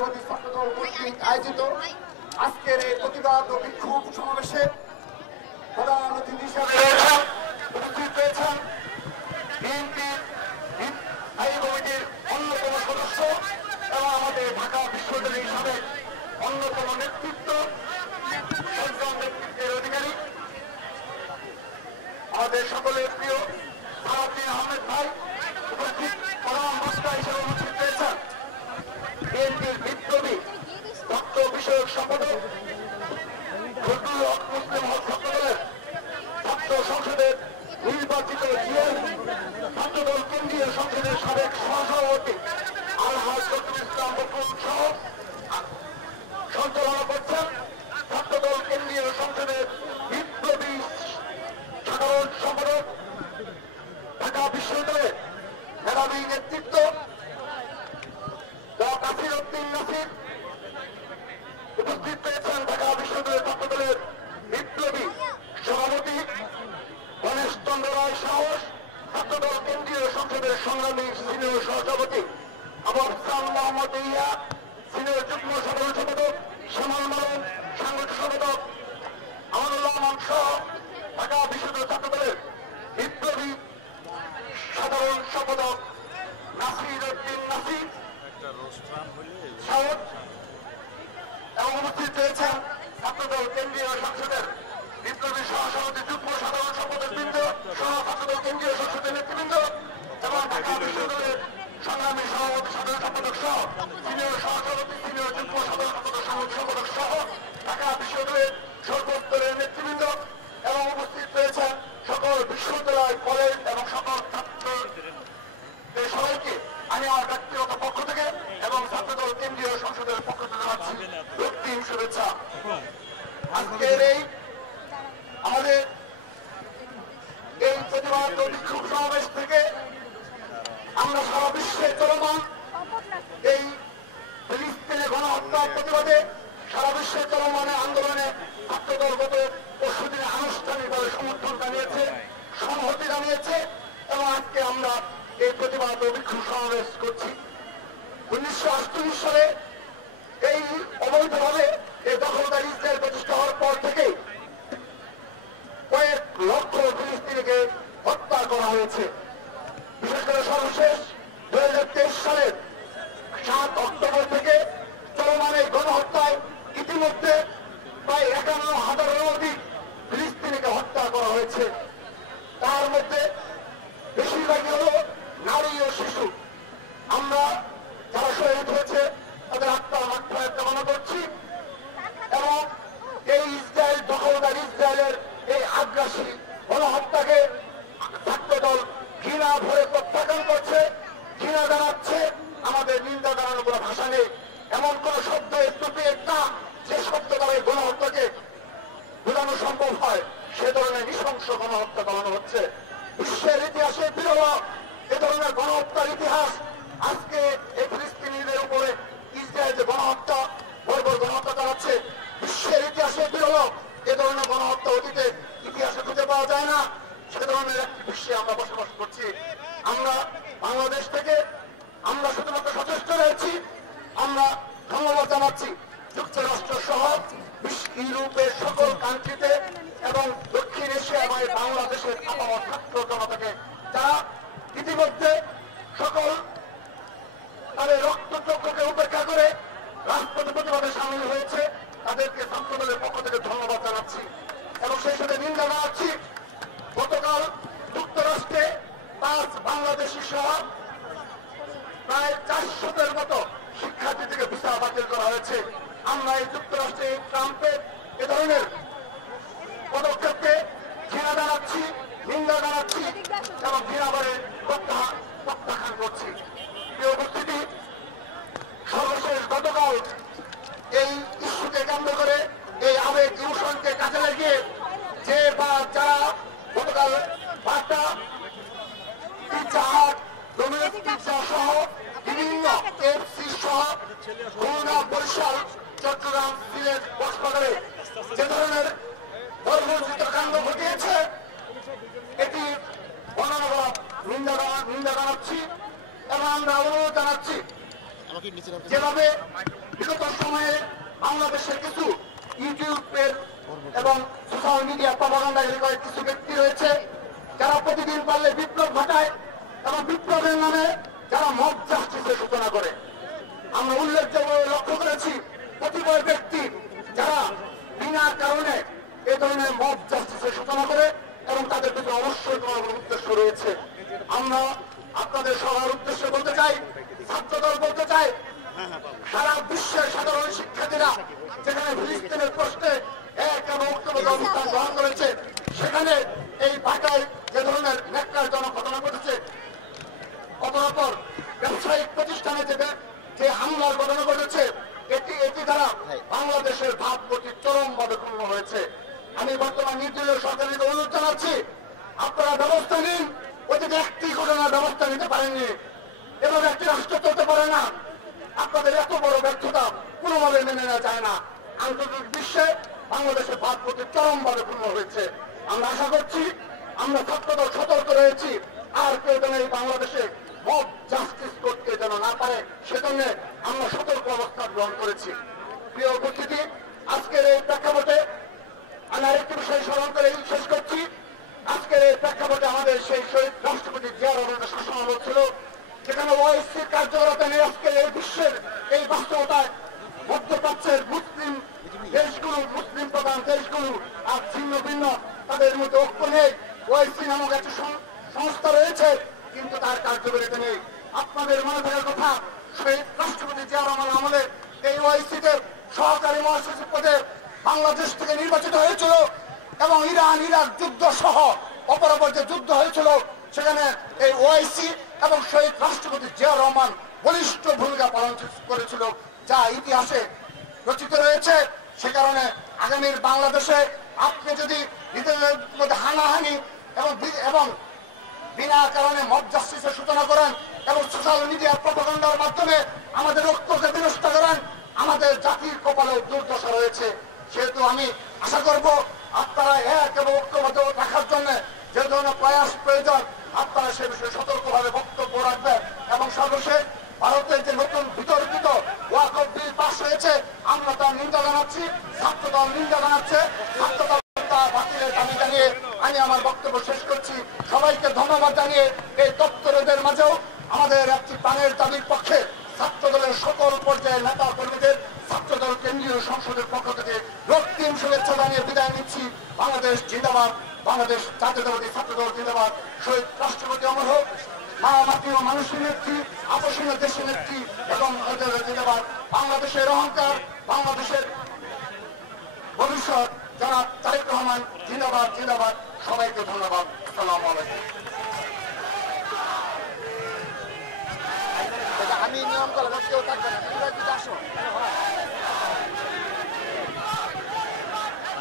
জাতীয়তাবাদী ছাত্রদল কর্তৃক আয়োজিত আজকের এই প্রতিবাদ ও বিক্ষোভ সমাবেশে প্রধান অতিথি হিসেবে উপস্থিত রয়েছেন বিএনপির স্থায়ী কমিটির অন্যতম সদস্য এবং আমাদের ঢাকা বিশ্ববিদ্যালয় হিসাবে অন্যতম নেতৃত্ব সংগ্রাম নেতৃত্বের অধিকারী আমাদের সকলের প্রিয় সালাউদ্দিন আহমেদ ভাই উপস্থিত প্রধান বক্তা হিসেবে উপস্থিত রয়েছেন বিএনপির বিপ্লবী তথ্য বিষয়ক সম্পাদক ফজলুল হক মুসলিম হক ছাত্রদলের ছাত্র সংসদের নির্বাচিত জিএম ছাত্রদল কেন্দ্রীয় সংসদের সাবেক সহসভাপতি আলহাজ রফিকুল ইসলাম বকুল সহ সঞ্চালনা করছেন ছাত্রদল কেন্দ্রীয় সংসদের বিপ্লবী সাধারণ সম্পাদক ঢাকা বিশ্ববিদ্যালয়ের মেধাবী নেতৃত্ব নাসির উদ্দিন নাসির উপস্থিত রয়েছেন ঢাকা বিশ্ববিদ্যালয়ের ছাত্রদলের বিপ্লবী সভাপতি গণেশ চন্দ্র রায় সাহস ছাত্রদল কেন্দ্রীয় সংসদের সংগ্রামী সিনিয়র সহসভাপতি আবু হাসান মোহাম্মদ ইয়া সিনিয়র যুগ্ম সাধারণ সম্পাদক শ্যামল মালন সাংগঠনিক সম্পাদক আমানুল্লাহ আমান সহ ঢাকা বিশ্ববিদ্যালয় ছাত্রদলের বিপ্লবী সাধারণ সম্পাদক নাসির উদ্দিন নাসির এবং উপস্থিত রয়েছেন ছাত্রদল কেন্দ্রীয় সংসদের বিপ্লবী সহসভাপতি যুগ্ম সাধারণ সম্পাদক বৃন্দ সহ ছাত্রদল কেন্দ্রীয় সংসদের নেতৃবৃন্দ এবং ঢাকা বিশ্ববিদ্যালয়ের সংগ্রামী সভাপতি সাধারণ সম্পাদক সহ সিনিয়র সহসভাপতি সিনিয়র যুগ্ম সাধারণ সম্পাদক সাংগঠনিক সম্পাদক সহ ঢাকা বিশ্ববিদ্যালয়ের সর্বস্তরের নেতৃবৃন্দ এবং উপস্থিত রয়েছেন সকল বিশ্ববিদ্যালয় কলেজ এবং সকল ছাত্রদের সবাইকে আমি আমার ব্যক্তিগত পক্ষ থেকে এবং ছাত্রদল কেন্দ্রীয় সংসদের পক্ষ থেকে জানাচ্ছি রক্তিম শুভেচ্ছা। আজকের আমাদের এই প্রতিবাদ ও বিক্ষোভ সমাবেশ থেকে আমরা সারা বিশ্বে চলমান এই ফিলিস্তিনে গণহত্যার প্রতিবাদে সারা বিশ্বে চলমান আন্দোলনে ছাত্রদল গত পরশুদিনে আনুষ্ঠানিকভাবে সমর্থন জানিয়েছে, সংহতি জানিয়েছে এবং আজকে আমরা এই প্রতিবাদ ও বিক্ষোভ সমাবেশ করছি। 1948 সালে এই অবৈধভাবে এই দখলদার ইসরায়েল প্রতিষ্ঠা হওয়ার পর থেকে কয়েক লক্ষ ফিলিস্তিনিকে হত্যা করা হয়েছে। বিশেষ করে সর্বশেষ 2023 সালের 7 অক্টোবর থেকে চলমান এই গণহত্যায় ইতিমধ্যে প্রায় 51,000-এরও অধিক ফিলিস্তিনিকে হত্যা করা হয়েছে। তার মধ্যে বেশিরভাগই হল নারী ও শিশু। আমরা যারা শহীদ হয়েছে তাদের আত্মার মাগফিরাত কামনা করছি এবং এই ইসরায়েল দখলদার ইসরায়েলের এই আগ্রাসী গণহত্যাকে ছাত্রদল ঘৃণা ভরে প্রত্যাখ্যান করছে, ঘৃণা জানাচ্ছে। আমাদের নিন্দা জানানোর কোনো ভাষা নেই। এমন কোন শব্দ স্টুপিড না যে শব্দ দ্বারা এই গণহত্যাকে বোঝানো সম্ভব হয়। সে ধরনের নৃশংস গণহত্যা চালানো হচ্ছে। বিশ্বের ইতিহাসে বিরল এ ধরনের গণহত্যার ইতিহাস। আজকে এই ফিলিস্তিনিদের উপরে ইসরায়েল যে গণহত্যা বর্বর গণহত্যা চালাচ্ছে, বিশ্বের ইতিহাসে বিরল এ ধরনের গণহত্যা অতীতে ইতিহাসে খুঁজে পাওয়া যায় না। সে ধরনের একটি বিশ্বে আমরা বসবাস করছি। আমরা বাংলাদেশ থেকে আমরা শুধুমাত্র সচেষ্ট রয়েছি। আমরা ধন্যবাদ জানাচ্ছি যুক্তরাষ্ট্র সহ ইউরোপের সকল কান্ট্রিতে এবং দক্ষিণ এশিয়া এবং বাংলাদেশের আপামর ছাত্র জনতাকে যারা ইতিমধ্যে সকল তাদের রক্তচক্ষুকে উপেক্ষা করে রাজপথে প্রতিবাদে সামিল হয়েছে, তাদেরকে ছাত্রদলের পক্ষ থেকে ধন্যবাদ জানাচ্ছি এবং সেই সাথে নিন্দা জানাচ্ছি গতকাল যুক্তরাষ্ট্রে 5 বাংলাদেশি সহ প্রায় 400-এর মতো শিক্ষার্থী থেকে ভিসা বাতিল করা হয়েছে। আমরা এই যুক্তরাষ্ট্রে ট্রাম্পের এ ধরনের পদক্ষেপকে ঘৃণা জানাচ্ছি, নিন্দা জানাচ্ছি এবং ঘৃণাভরে প্রত্যাখ্যান করছি। প্রিয় উপস্থিতি, সর্বশেষ গতকাল এই ইস্যুকে কেন্দ্র করে এই আবেগ ইমোশনকে কাজে লাগিয়ে যে বা যারা গতকাল বার্তা পিৎজা হাট, ডোমিনোস পিৎজা সহ বিভিন্ন এফসি সহ খুলনা, বরিশাল, চট্টগ্রাম, সিলেট, কক্সবাজারে যে ধরনের বর্বরচিত কাণ্ড ঘটিয়েছে এটি অনবরত নিন্দা জানাচ্ছি এবং আমরা অনুরোধ জানাচ্ছি যেভাবে বিগত সময়ে বাংলাদেশের কিছু ইউটিউবের এবং সোশ্যাল মিডিয়া প্রপাগান্ডাকারী কয়েক কিছু ব্যক্তি রয়েছে যারা প্রতিদিন পারলে বিপ্লব ঘটায় এবং বিপ্লবের নামে যারা মব জাস্টিসের সূচনা করে। আমরা উল্লেখযোগ্য লক্ষ্য করেছি কতিপয় ব্যক্তি যারা বিনা কারণে এ ধরনের মব জাস্টিসের সূচনা করে এবং তাদের ভিতরে অবশ্যই কোনো উদ্দেশ্য রয়েছে। আমরা আপনাদের সবার উদ্দেশ্যে বলতে চাই, ছাত্রদল বলতে চাই, সারা বিশ্বের সাধারণ শিক্ষার্থীরা যেখানে ফিলিস্তিনের প্রশ্নে এক এবং ঐক্যবদ্ধ অবস্থান গ্রহণ করেছে, সেখানে এই ঢাকায় যে ধরনের ন্যাক্কারজনক ঘটনা ঘটেছে, অপরাপর ব্যবসায়িক প্রতিষ্ঠানে যে হামলার ঘটনা ঘটেছে, এটি দ্বারা বাংলাদেশের ভাবমূর্তি চরমভাবে ক্ষুণ্ণ হয়েছে। আমি বর্তমান নির্দলীয় সরকারকে অনুরোধ জানাচ্ছি, আপনারা ব্যবস্থা নিন। ওইদিকে একটি ঘটনার ব্যবস্থা নিতে পারেননি, এভাবে একটি রাষ্ট্র চলতে পারে না। আপনাদের এত বড় ব্যর্থতা কোনোভাবে মেনে নেওয়া যায় না। আন্তর্জাতিক বিশ্বে বাংলাদেশের ভাবমূর্তি চরমভাবে ক্ষুণ্ণ হয়েছে। আমরা আশা করছি, আমরা ছাত্রদল সতর্ক রয়েছি, আর কেউ যেন এই বাংলাদেশে মব জাস্টিস করতে যেন না পারে, সেজন্য আমরা সতর্ক অবস্থান গ্রহণ করেছি। প্রিয় উপস্থিতি, আজকের এই প্রেক্ষাপটে আমি আরেকটি বিষয় স্মরণ করে শেষ করছি। আজকের এই প্রেক্ষাপটে আমাদের সেই শহীদ রাষ্ট্রপতি জিয়া রহমানের শাসনামল ছিল, যেখানে ওআইসির কার্যকরতা নেই। আজকের এই বিশ্বের এই বাস্তবতায় মধ্যপ্রাচ্যের মুসলিম দেশগুলো, মুসলিম প্রধান দেশগুলো আর ছিন্ন ভিন্ন, তাদের মধ্যে ঐক্য নেই। ওআইসি নামক একটি সংস্থা রয়েছে, কিন্তু তার কার্যকারিতা নেই। আপনাদের মনে থাকার কথা, শহীদ রাষ্ট্রপতি জিয়া রহমান আমলে এই ওআইসিতে সহকারী মহাসচিব পদে বাংলাদেশ থেকে নির্বাচিত হয়েছিল এবং ইরান ইরাক যুদ্ধ সহ অপরাপর যে যুদ্ধ হয়েছিল, সেখানে এই ওআইসি এবং শহীদ রাষ্ট্রপতি জিয়া রহমান বলিষ্ঠ ভূমিকা পালন করেছিল, যা ইতিহাসে রচিত রয়েছে। সে কারণে আগামীর বাংলাদেশে আপনি যদি নিজেদের মধ্যে হানাহানি এবং বিনা কারণে মব জাস্টিসের সূচনা করেন এবং সোশ্যাল মিডিয়া প্রপাগান্ডার মাধ্যমে আমাদের ঐক্যকে বিনষ্ট করেন, আমাদের জাতির কপালে দুর্দশা রয়েছে। সেহেতু আমি আশা করব আপনারা এক এবং ঐক্যবদ্ধ রাখার জন্য যে ধরনের প্রয়াস প্রয়োজন, আপনারা সে বিষয়ে সতর্কভাবে বক্তব্য রাখবেন। এবং সর্বশেষ, ভারতের যে নতুন বিতর্কিত ওয়াকফ বিল পাস হয়েছে, আমরা তার নিন্দা জানাচ্ছি, ছাত্রদল নিন্দা জানাচ্ছে। ছাত্রদল বাতিলের দাবি জানিয়ে আমি আমার বক্তব্য শেষ করছি। সবাইকে ধন্যবাদ জানিয়ে এই তৎপরদের মাঝেও আমাদের একটি প্রাণের দাবির পক্ষে ছাত্রদলের সকল পর্যায়ের নেতা কর্মীদের ছাত্রদল কেন্দ্রীয় সংসদের পক্ষ থেকে রক্তিম শুভেচ্ছা জানিয়ে বিদায় নিচ্ছি। বাংলাদেশ জিন্দাবাদ, বাংলাদেশ জাতীয়তাবাদী ছাত্রদল জিন্দাবাদ। শহীদ রাষ্ট্রপতি অমর হোক, মা মাটি ও মানুষের নেত্রী, আপসীয় দেশের নেত্রী এবং জিন্দাবাদ। বাংলাদেশের অহংকার, বাংলাদেশের ভবিষ্যৎ জনাব তারেক রহমান জিন্দাবাদ, জিন্দাবাদ। সবাইকে ধন্যবাদ। আসসালামু আলাইকুম। আমি নিয়ম করলাম, কেউ থাকবে না, আসো।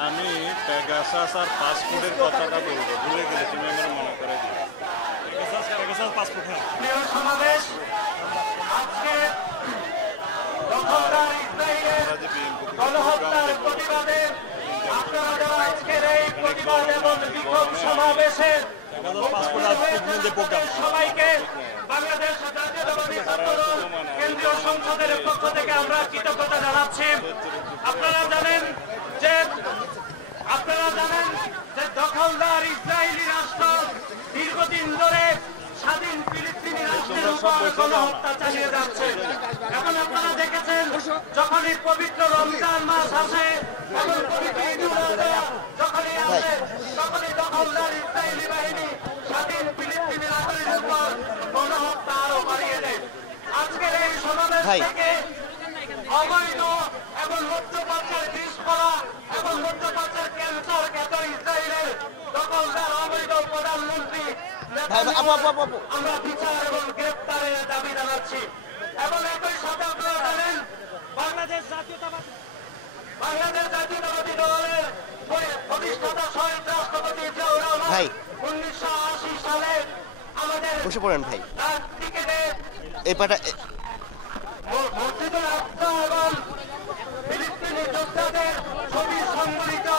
আমি পেগাসাস আর পাসপোর্টের কথাটা বলবো, ভুলে গেলে তুমি আমার মনে করে দিও। Pegasus passport. প্রিয় সমাবেশ, আজকে দখলদার ইসরায়েলের গণহত্যার প্রতিবাদে আপনারা যারা আজকের এই প্রতিবাদ এবং বিক্ষোভ সমাবেশে সবাইকে বাংলাদেশ জাতীয়তাবাদী ছাত্রদল কেন্দ্রীয় সংসদের পক্ষ থেকে আমরা কৃতজ্ঞতা জানাচ্ছি। আপনারা জানেন যে দখলদার ইসরায়েলি রাষ্ট্র দীর্ঘদিন ধরে স্বাধীন ফিলিস্তিনি রাষ্ট্রের উপর গণহত্যা চালিয়ে যাচ্ছে। এখন আপনারা দেখেছেন, যখনই পবিত্র রমজান মাস আসে এবং পবিত্র ঈদুল আযহা যখনই আসে, তখনই দখলদার ইসরায়েলি বাহিনী স্বাধীন ফিলিস্তিনি রাষ্ট্রের উপর গণহত্যা আরো বাড়িয়ে দেয়। আজকের এই সমাবেশ থেকে অবৈধ এবং মধ্যপ্রাচ্যের বিষ করা এবং মধ্যপ্রাচ্যের ক্যান্সার খ্যাত ইসরায়েলের দখলদার অবৈধ প্রধানমন্ত্রী আমরা বিচার এবং গ্রেপ্তারের দাবি জানাচ্ছি। এবং একই সাথে আপনারা জানেন, বাংলাদেশ জাতীয়তাবাদী দলের প্রতিষ্ঠাতা শহীদ রাষ্ট্রপতি জিয়াউর রহমান 1980 সালে আমাদের বসে পড়েন ভাই, টিকেটে এই পাটা মসজিদুল আকসা এবং ফিলিস্তিনি যোদ্ধাদের ছবি সম্বলিত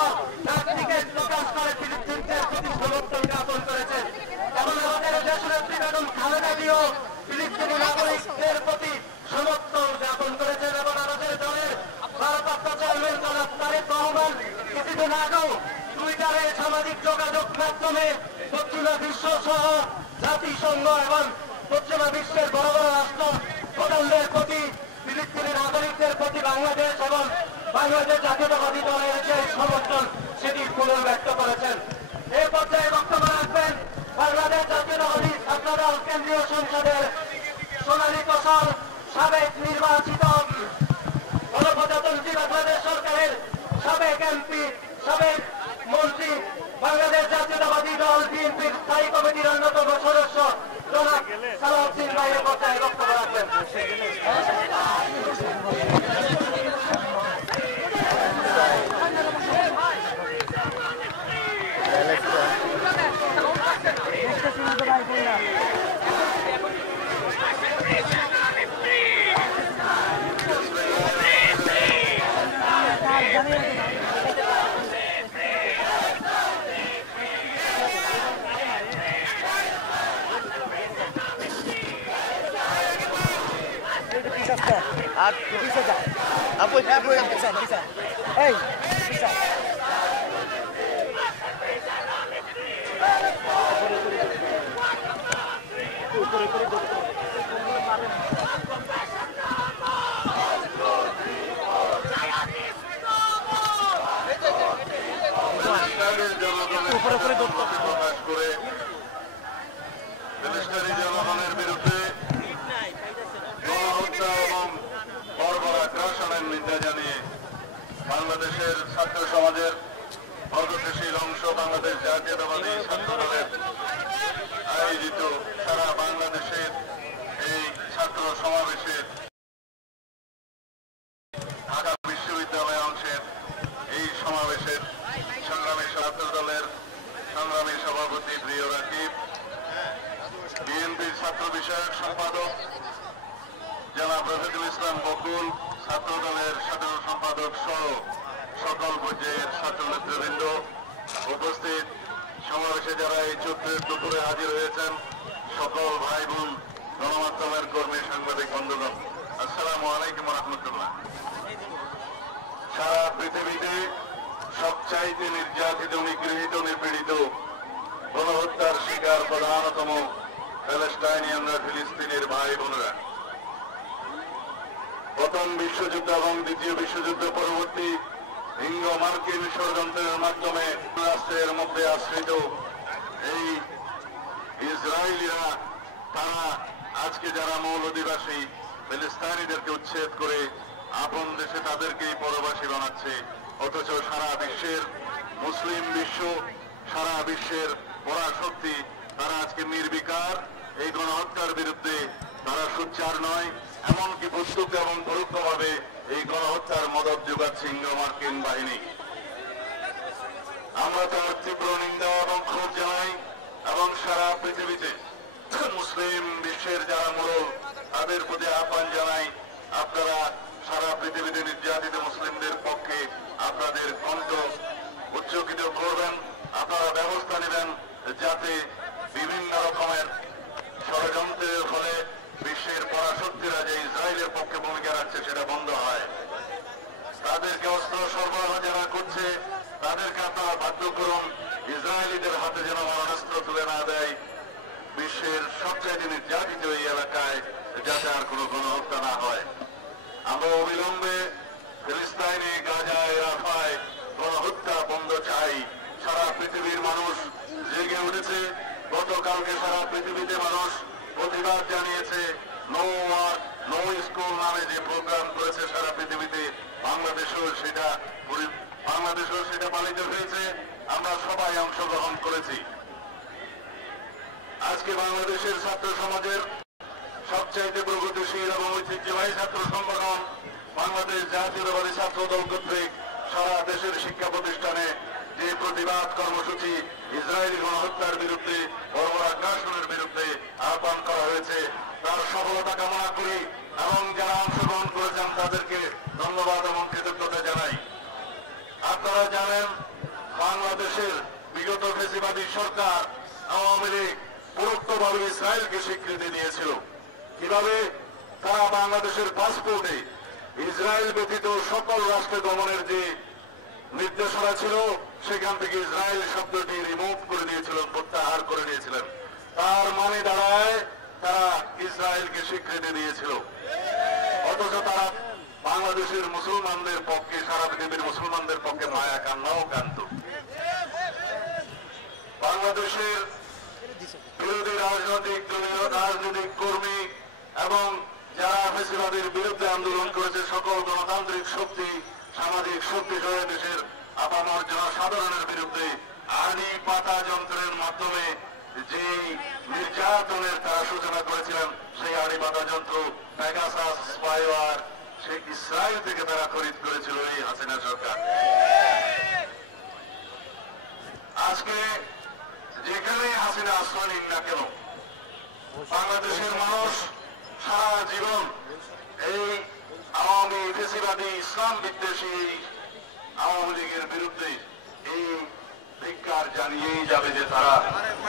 টিকেট প্রকাশ করে ফিলিস্তিনকে প্রতি সমর্থন জ্ঞাপন করেছেন। এবং আমাদের দেশনেত্রী বেগম খালেদা জিয়াও ফিলিস্তিনি নাগরিকদের প্রতি সমর্থন জ্ঞাপন করেছেন এবং আমাদের দলের যোগাযোগ মাধ্যমে পশ্চিমা বিশ্ব সহ জাতিসংঘ এবং পশ্চিমা বিশ্বের বড় বড় রাষ্ট্র প্রধানদের প্রতি ফিলিস্তিনি নাগরিকদের প্রতি বাংলাদেশ এবং বাংলাদেশ জাতীয়তাবাদী দলের যে সমর্থন সেটি পুনর্ব্যক্ত করেছেন। এই পর্যায়ে বক্তব্য রাখবেন বাংলাদেশ জাতীয়তাবাদী ছাত্র দল কেন্দ্রীয় সংসদের সোনালী কোষাল সাবেক নির্বাচিত গণপ্রজাতন্ত্রী বাংলাদেশ সরকারের সাবেক এমপি সাবেক মন্ত্রী বাংলাদেশ জাতীয়তাবাদী দল বিএনপির স্থায়ী কমিটির অন্যতম সদস্য জনাব সালাউদ্দিন ভাইয়ের পর্যায়ে বক্তব্য রাখবেন। জনগণের বিরুদ্ধে গণহত্যা এবং বর্বর আগ্রাসনের নিন্দা জানিয়ে বাংলাদেশের ছাত্র সমাজের প্রগতিশীল অংশ বাংলাদেশ জাতীয়তাবাদী ছাত্র দলের আয়োজিত সারা বাংলাদেশের এই ছাত্র সমাবেশের ঢাকা বিশ্ববিদ্যালয় অংশের এই সমাবেশের সংগ্রামী ছাত্র দলের সংগ্রামী সভাপতি প্রিয় রাকিব, বিএনপির ছাত্র বিষয়ক সম্পাদক জনাব রফিকুল ইসলাম বকুল, ছাত্র দলের সাধারণ সম্পাদক সহ সকল পর্যায়ের ছাত্র নেতৃবৃন্দ, উপস্থিত সমাবেশে যারা এই চৈত্রের দুপুরে হাজির হয়েছেন সকল ভাই বোন, গণমাধ্যমের কর্মী, সাংবাদিক বন্ধুগণ, আসসালামু আলাইকুম রহমতুল্লাহ। সারা পৃথিবীতে সবচাইতে নির্যাতিত, নিগৃহীত, নিপীড়িত, গণহত্যার শিকার প্রধানতম প্যালেস্টাইনিয়ানরা, ফিলিস্তিনের ভাই বোনেরা। প্রথম বিশ্বযুদ্ধ এবং দ্বিতীয় বিশ্বযুদ্ধ পরবর্তী হিংস্র মার্কিন ষড়যন্ত্রের মাধ্যমে রাষ্ট্রের মধ্যে আশ্রিত এই ইসরায়েলিরা, তারা আজকে যারা মূল অধিবাসী ফিলিস্তিনিদেরকে উচ্ছেদ করে আপন দেশে তাদেরকেই পরবাসী বানাচ্ছে। অথচ সারা বিশ্বের মুসলিম বিশ্ব, সারা বিশ্বের পরাশক্তি তারা আজকে নির্বিকার এই গণহত্যার বিরুদ্ধে তারা সোচ্চার নয়, এমনকি প্রত্যক্ষ এবং পরোক্ষভাবে এই গণহত্যার মদত যোগাচ্ছে ইংরেজ মার্কিন বাহিনী। আমরা তার তীব্র নিন্দা এবং ক্ষোভ জানাই এবং সারা পৃথিবীতে মুসলিম বিশ্বের যারা মোড়ল তাদের প্রতি আহ্বান জানাই, আপনারা সারা পৃথিবীতে নির্যাতিত মুসলিমদের পক্ষে আপনাদের কণ্ঠ উচ্চকিত করবেন, আপনারা ব্যবস্থা নেবেন যাতে বিভিন্ন রকমের ষড়যন্ত্রের ফলে বিশ্বের পরাশক্তিরা যে ইসরায়েলের পক্ষে ভূমিকা রাখছে সেটা বন্ধ হয়। তাদেরকে অস্ত্র সরবরাহ যারা করছে তাদেরকে আপনারা বাধ্য করুন ইসরায়েলিদের হাতে যেন মারণাস্ত্র তুলে না দেয়। বিশ্বের সবচেয়ে নির্যাতিত এই এলাকায় যাতে আর কোনো গণহত্যা না হয়। আমরা অবিলম্বে ফিলিস্তিনে, গাজায়, রাফায় গণহত্যা বন্ধ চাই। সারা পৃথিবীর মানুষ জেগে উঠেছে। গতকালকে সারা পৃথিবীতে মানুষ প্রতিবাদ জানিয়েছে। নো ওয়ার্ক নো স্কুল নামে যে প্রোগ্রাম করেছে সারা পৃথিবীতে, বাংলাদেশেও সেটা পালিত হয়েছে। আমরা সবাই অংশগ্রহণ করেছি। আজকে বাংলাদেশের ছাত্র সমাজের সবচাইতে প্রগতিশীল এবং ঐতিহ্যবাহী ছাত্র সংগঠন বাংলাদেশ জাতীয়তাবাদী ছাত্র দল কর্তৃক সারা দেশের শিক্ষা প্রতিষ্ঠানে যে প্রতিবাদ কর্মসূচি ইসরায়েলি গণহত্যার বিরুদ্ধে, বর্বর আগ্রাসনের বিরুদ্ধে আহ্বান করা হয়েছে, তার সফলতা কামনা করি এবং যারা অংশগ্রহণ করেছেন তাদেরকে ধন্যবাদ এবং কৃতজ্ঞতা জানাই। আপনারা জানেন বাংলাদেশের বিগত ফ্যাসিবাদী সরকার আওয়ামী লীগ পরোক্ষভাবে ইসরায়েলকে স্বীকৃতি দিয়েছিল। কিভাবে? তারা বাংলাদেশের পাসপোর্টে ইসরায়েল ব্যতীত সকল রাষ্ট্রে গমনের যে নির্দেশনা ছিল সেখান থেকে ইসরায়েল শব্দটি রিমুভ করে দিয়েছিল, প্রত্যাহার করে দিয়েছিলেন। তার মানে দাঁড়ায় তারা ইসরায়েলকে স্বীকৃতি দিয়েছিল, অথচ তারা বাংলাদেশের মুসলমানদের পক্ষে, সারা পৃথিবীর মুসলমানদের পক্ষে মায়া কান্নাও কান্ত। বাংলাদেশের বিরোধী রাজনৈতিক কর্মী এবং যারা ফ্যাসিবাদের বিরুদ্ধে আন্দোলন করেছে, সকল গণতান্ত্রিক শক্তি, সামাজিক শক্তি সহ দেশের আপামর জনসাধারণের বিরুদ্ধে আড়ি পাতা যন্ত্রের মাধ্যমে যে নির্যাতনের তারা সূচনা করেছিলেন, সেই আড়ি পাতা যন্ত্র পেগাসাস স্পাইওয়ার সেই ইসরায়েল থেকে তারা খরিদ করেছিল এই হাসিনা সরকার। আজকে যেখানে হাসিনা আশ্রয় নিন না কেন, বাংলাদেশের মানুষ সারা জীবন এই আওয়ামী ফেসিবাদী ইসলাম বিদ্বেষী আওয়ামী লীগের বিরুদ্ধে এই ধিক্কার জানিয়েই যাবে যে তারা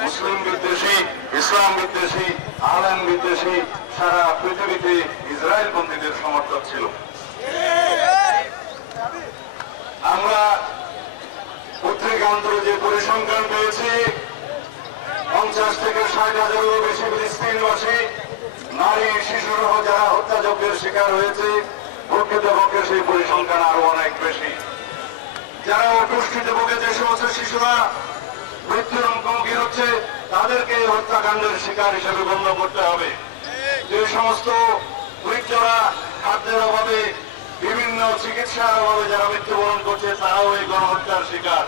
মুসলিম বিদ্বেষী, ইসলাম বিদ্বেষী, আলেম বিদ্বেষী, সারা পৃথিবীতে ইসরায়েল পন্থীদের সমর্থক ছিল। আমরা পত্রিকান্তরে যে পরিসংখ্যান পেয়েছি, 50 থেকে 60,000-এরও বেশি ফিলিস্তিনবাসী নারী শিশুসহ যারা হত্যাযজ্ঞের শিকার হয়েছে, প্রকৃতপক্ষে সেই পরিসংখ্যান আরো অনেক বেশি। যারা অপুষ্টিতে ভুগে যে সমস্ত শিশুরা মৃত্যুর মুখোমুখি হচ্ছে, তাদেরকে হত্যাকাণ্ডের শিকার হিসেবে গণ্য করতে হবে। যে সমস্ত বৃদ্ধরা খাদ্যের অভাবে, বিভিন্ন চিকিৎসার অভাবে যারা মৃত্যুবরণ করছে, তারাও এই গণহত্যার শিকার।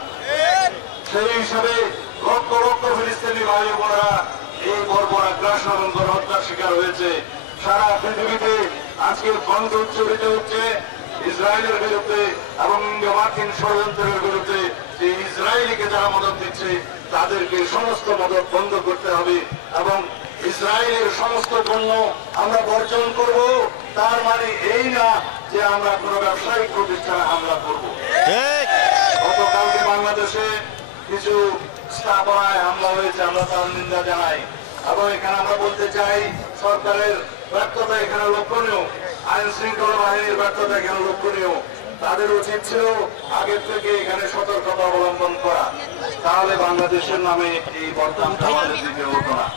সেই হিসাবে লক্ষ লক্ষ ফিলিস্তিনি ভাই বোনেরা এই বর্বর আগ্রাসন এবং গণহত্যার শিকার হয়েছে। সারা পৃথিবীতে আজকে কণ্ঠ উচ্চারিত হচ্ছে ইসরায়েলের বিরুদ্ধে এবং মার্কিন ষড়যন্ত্রের বিরুদ্ধে। যে ইসরায়েলিকে যারা মদত দিচ্ছে, তাদেরকে সমস্ত মদত বন্ধ করতে হবে এবং ইসরায়েলের সমস্ত পণ্য আমরা বর্জন করব। তার মানে এই না যে আমরা কোনো ব্যবসায়িক প্রতিষ্ঠানে হামলা করব। গতকালকে বাংলাদেশে কিছু স্থাপনায় হামলা হয়েছে, আমরা তার নিন্দা জানাই এবং এখানে আমরা বলতে চাই সরকারের ব্যর্থতা এখানে লক্ষণীয়, আইন শৃঙ্খলা বাহিনীর ব্যর্থতা এখানে লক্ষণীয়। তাদের উচিত ছিল আগের থেকে এখানে সতর্কতা অবলম্বন করা, তাহলে বাংলাদেশের নামে এই বদনামটা আমাদের দিতে হতো না।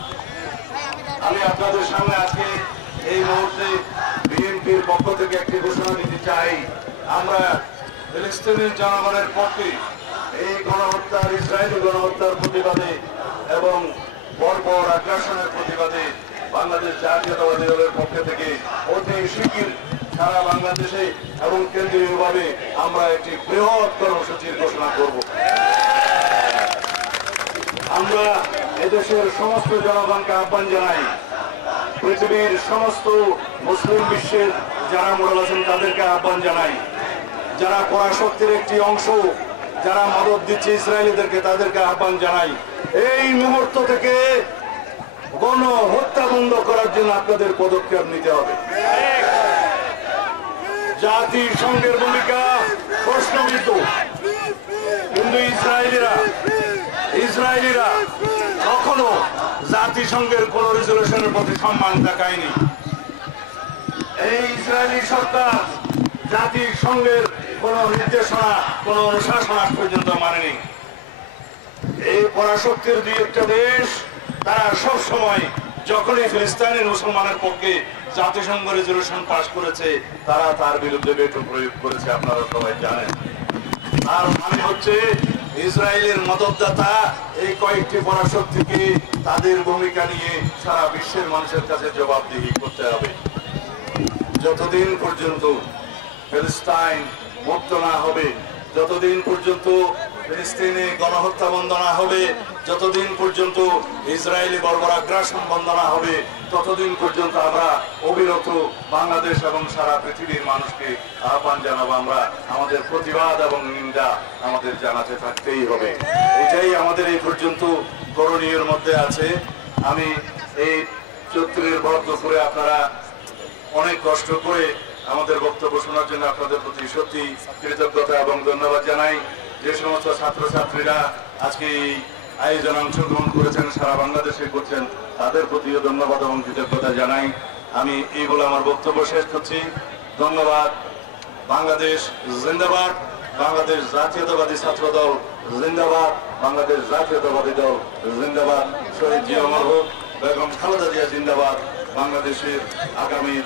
আমি আপনাদের সামনে আজকে এই মুহূর্তে বিএনপির পক্ষ থেকে একটি ঘোষণা দিতে চাই। আমরা ফিলিস্তিনের জনগণের পক্ষে এই গণহত্যার, ইসরায়েলি গণহত্যার প্রতিবাদে এবং বর্বর আগ্রাসনের প্রতিবাদে বাংলাদেশ জাতীয়তাবাদী দলের পক্ষ থেকে অতি শিগগির সারা বাংলাদেশে এবং কেন্দ্রীয়ভাবে আমরা একটি বৃহৎ কর্মসূচির ঘোষণা করব। আমরা এদেশের সমস্ত জনগণকে আহ্বান জানাই, পৃথিবীর সমস্ত মুসলিম বিশ্বের যারা মোড়ল আছেন তাদেরকে আহ্বান জানাই, যারা পরাশক্তির একটি অংশ, যারা মদত দিচ্ছে ইসরায়েলিদেরকে, তাদেরকে আহ্বান জানাই এই মুহূর্ত থেকে গণহত্যা বন্ধ করার জন্য আপনাদের পদক্ষেপ নিতে হবে। জাতিসংঘের ভূমিকা প্রশ্নবিদ্ধ, কিন্তু ইসরায়েলিরা কখনো জাতিসংঘের কোন রেজলিউশনের প্রতি সম্মান দেখায়নি। এই ইসরায়েলি সরকার জাতিসংঘের কোন নির্দেশনা, কোন অনুশাসন আজ পর্যন্ত মানেনি। এই পরাশক্তির দুই একটা দেশ তারা সব সময় যখনই ফিলিস্তিনের মুসলমানের পক্ষে জাতিসংঘ রেজলিউশন পাশ করেছে, তারা তার বিরুদ্ধে ভেটো প্রয়োগ করেছে, আপনারা সবাই জানেন। আর মানে হচ্ছে ইসরায়েলের মদতদাতা এই কয়েকটি পরাশক্তিকে তাদের ভূমিকা নিয়ে সারা বিশ্বের মানুষের কাছে জবাবদিহি করতে হবে। যতদিন পর্যন্ত ফিলিস্তিন মুক্ত না হবে, যতদিন পর্যন্ত ফিলিস্তিনে গণহত্যা বন্ধ না হবে, যতদিন পর্যন্ত ইসরায়েলি বর্বর আগ্রাসন বন্ধ না হবে, ততদিন পর্যন্ত আমরা অবিরত বাংলাদেশ এবং সারা পৃথিবীর মানুষকে আহ্বান জানাবো, আমরা আমাদের প্রতিবাদ এবং নিন্দা আমাদের জানাতে থাকতেই হবে। এটাই আমাদের এই পর্যন্ত করণীয়ের মধ্যে আছে। আমি এই চৈত্রের বরাদ্দ করে আপনারা অনেক কষ্ট করে আমাদের বক্তব্য শোনার জন্য আপনাদের প্রতি সত্যি কৃতজ্ঞতা এবং ধন্যবাদ জানাই। যে সমস্ত ছাত্রছাত্রীরা আজকে এই আয়োজনে অংশগ্রহণ করেছেন, সারা বাংলাদেশে করছেন, তাদের প্রতিও ধন্যবাদ এবং কৃতজ্ঞতা জানাই। আমি এই বলে আমার বক্তব্য শেষ করছি। ধন্যবাদ। বাংলাদেশ জিন্দাবাদ বাংলাদেশ জাতীয়তাবাদী ছাত্র দল জিন্দাবাদ, বাংলাদেশ জাতীয়তাবাদী দল জিন্দাবাদ, শহীদ জিয়া অমর হোক, বেগম খালেদা জিয়া জিন্দাবাদ, বাংলাদেশের আগামী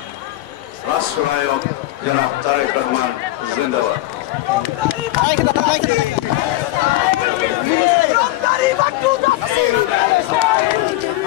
রাষ্ট্রনায়ক জনাব তারেক রহমান জিন্দাবাদ।